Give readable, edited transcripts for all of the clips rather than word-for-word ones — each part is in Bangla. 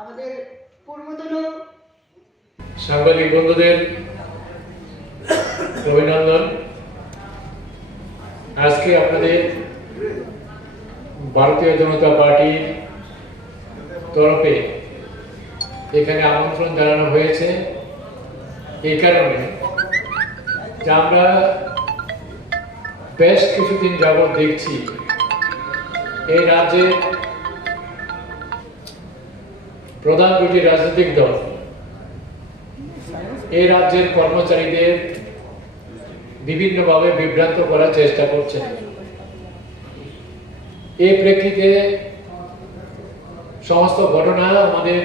আমাদের পূর্বতন সাংবাদিক বন্ধুদের অভিনন্দন। আজকে আপনাদের ভারতীয় জনতা পার্টির তরফে এখানে আমন্ত্রণ জানানো হয়েছে এই কারণে যে আমরা বেশ কিছুদিন যাবৎ দেখছি এই রাজ্যের প্রধান দুটি রাজনৈতিক দল এই রাজ্যের কর্মচারীদের বিভিন্নভাবে বিভ্রান্ত করার চেষ্টা করছে। এই প্রেক্ষিতে সমস্ত ঘটনা আমাদের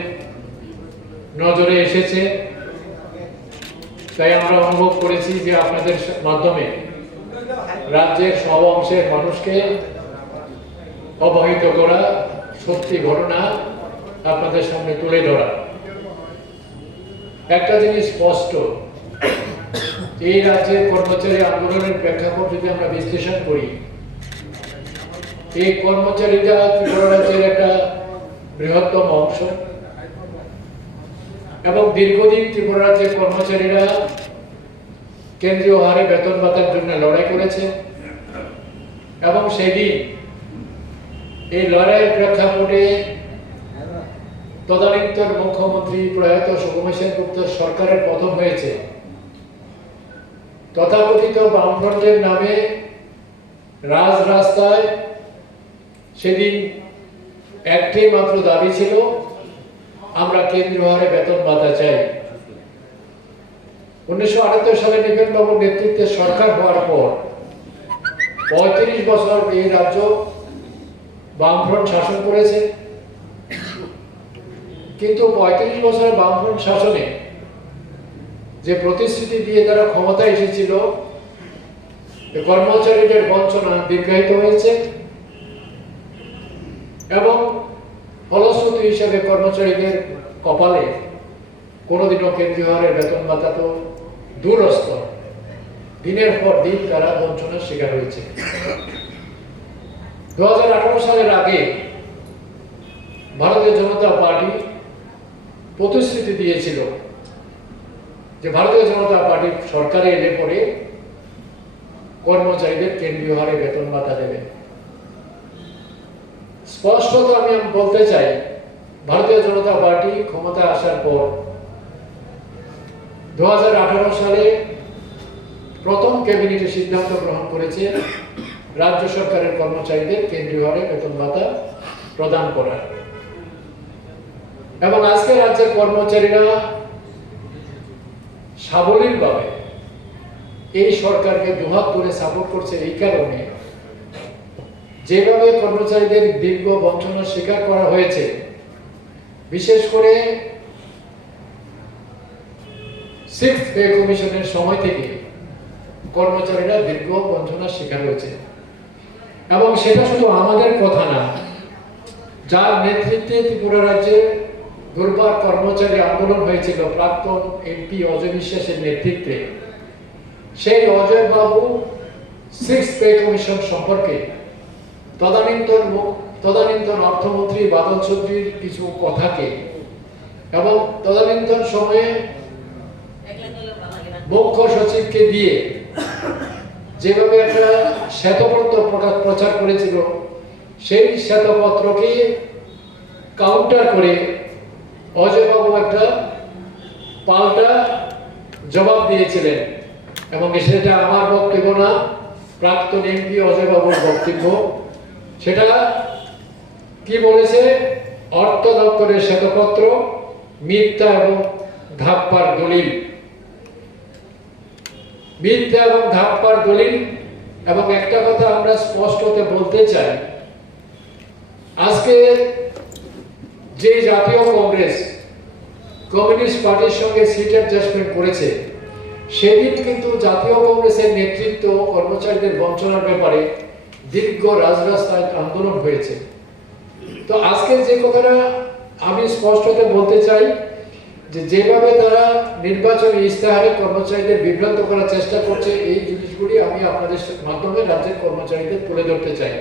নজরে এসেছে, তাই আমরা অনুভব করেছি যে আপনাদের মাধ্যমে রাজ্যের সব অংশের মানুষকে অবহিত করা, সত্যি ঘটনা আপনাদের সামনে তুলে ধরা। একটা জিনিস স্পষ্ট, এই রাজ্যের কর্মচারী আন্দোলনের প্রেক্ষাপট যদি আমরা বিশ্লেষণ করি, এই কর্মচারীরা ত্রিপুরা রাজ্যের একটা বৃহত্তম অংশ এবং দীর্ঘদিন ত্রিপুরা রাজ্যের কর্মচারীরা কেন্দ্রীয় হারে বেতন ভাতার জন্য লড়াই করেছে এবং সেদিন এই লড়াইয়ের প্রেক্ষাপটে তদানীন্তন মুখ্যমন্ত্রী প্রয়াত সুকুমার সেনগুপ্ত সরকারের পতন হয়েছে। তথাকথিত বামফ্রন্টের নামে রাস্তায় সেদিন একটাই মাত্র দাবি ছিল, আমরা কেন্দ্রীয় হারে বেতন ভাতা চাই। 1978 সালে নিপেন বাবুর নেতৃত্বে সরকার হওয়ার পর 35 বছর এই রাজ্য বামফ্রন্ট শাসন করেছে, কিন্তু 35 বছরের বামফ্রন্ট শাসনে যে প্রতিশ্রুতি দিয়ে তারা ক্ষমতায় এসেছিল, কর্মচারীদের বঞ্চনা দীর্ঘায়িত হয়েছে এবং ফলশ্রুতি হিসেবে কর্মচারীদের কপালে কোনোদিনও কেন্দ্রীয় হারের বেতন ভাতা তো দূরস্থ, দিনের পর দিন তারা বঞ্চনার শিকার হয়েছে। 2018 সালের আগে ভারতীয় জনতা পার্টি প্রতিশ্রুতি দিয়েছিল যে ভারতীয় জনতা পার্টি সরকারে এলে পরে কর্মচারীদের কেন্দ্রীয় হারে বেতন ভাতা দেবে। স্পষ্টত আমি বলতে চাই, ভারতীয় জনতা পার্টি ক্ষমতায় আসার পর 2018 সালে প্রথম ক্যাবিনেটে সিদ্ধান্ত গ্রহণ করেছে রাজ্য সরকারের কর্মচারীদের কেন্দ্রীয় হারে বেতন ভাতা প্রদান করার, এবং আজকে রাজ্যের কর্মচারীরা সাবলীলভাবে এই সরকারকে দুহাত ধরে সাপোর্ট করছে এই কারণে, যেভাবে কর্মচারীদের দীর্ঘ বঞ্চনার শিকার করা হয়েছে, বিশেষ করে 6th পে কমিশনের সময় থেকে কর্মচারীরা দীর্ঘ বঞ্চনার শিকার হয়েছে। এবং সেটা শুধু আমাদের কথা না, যার নেতৃত্বে ত্রিপুরা রাজ্যে দুর্বার কর্মচারী আন্দোলন হয়েছিল প্রাক্তন এমপি অজয় বিশ্বাসের নেতৃত্বে, সেই অজয় বাবু 6th পে কমিশন সম্পর্কে তদানীন্তন অর্থমন্ত্রী বাদল চৌধুরীর কিছু কথাকে এবং তদানীন্তন সময়ে মুখ্য সচিবকে দিয়ে যেভাবে একটা শ্বেতপত্র প্রচার করেছিল, সেই শ্বেতপত্রকে কাউন্টার করে অজয়বাবু একটা পাল্টা জবাব দিয়েছিলেন, এবং সেটা আমার বক্তব্য না, প্রাক্তন এমপি অজয়বাবুর বক্তব্য। সেটা কি বলেছে? অর্থ দপ্তরের শ্বেতপত্র মিথ্যা এবং ধাপ্পার দলিল, মিথ্যা এবং ধাপ্পার দলিল। এবং একটা কথা আমরা স্পষ্টতে বলতে চাই, আজকে যে জাতীয় কংগ্রেস কমিউনিস্ট পার্টির সঙ্গে সিট অ্যাডজাস্টমেন্ট করেছে, সেদিন কিন্তু জাতীয় কংগ্রেসের নেতৃত্ব কর্মচারীদের বঞ্চনার ব্যাপারে দীর্ঘ রাজরাস্তায় আন্দোলন হয়েছে। তো আজকে যে কথাটা আমি স্পষ্টতে বলতে চাই, যে যেভাবে তারা নির্বাচনী ইস্তেহারে কর্মচারীদের বিভ্রান্ত করার চেষ্টা করছে, এই জিনিসগুলি আমি আপনাদের মাধ্যমে রাজ্যের কর্মচারীদের তুলে ধরতে চাই।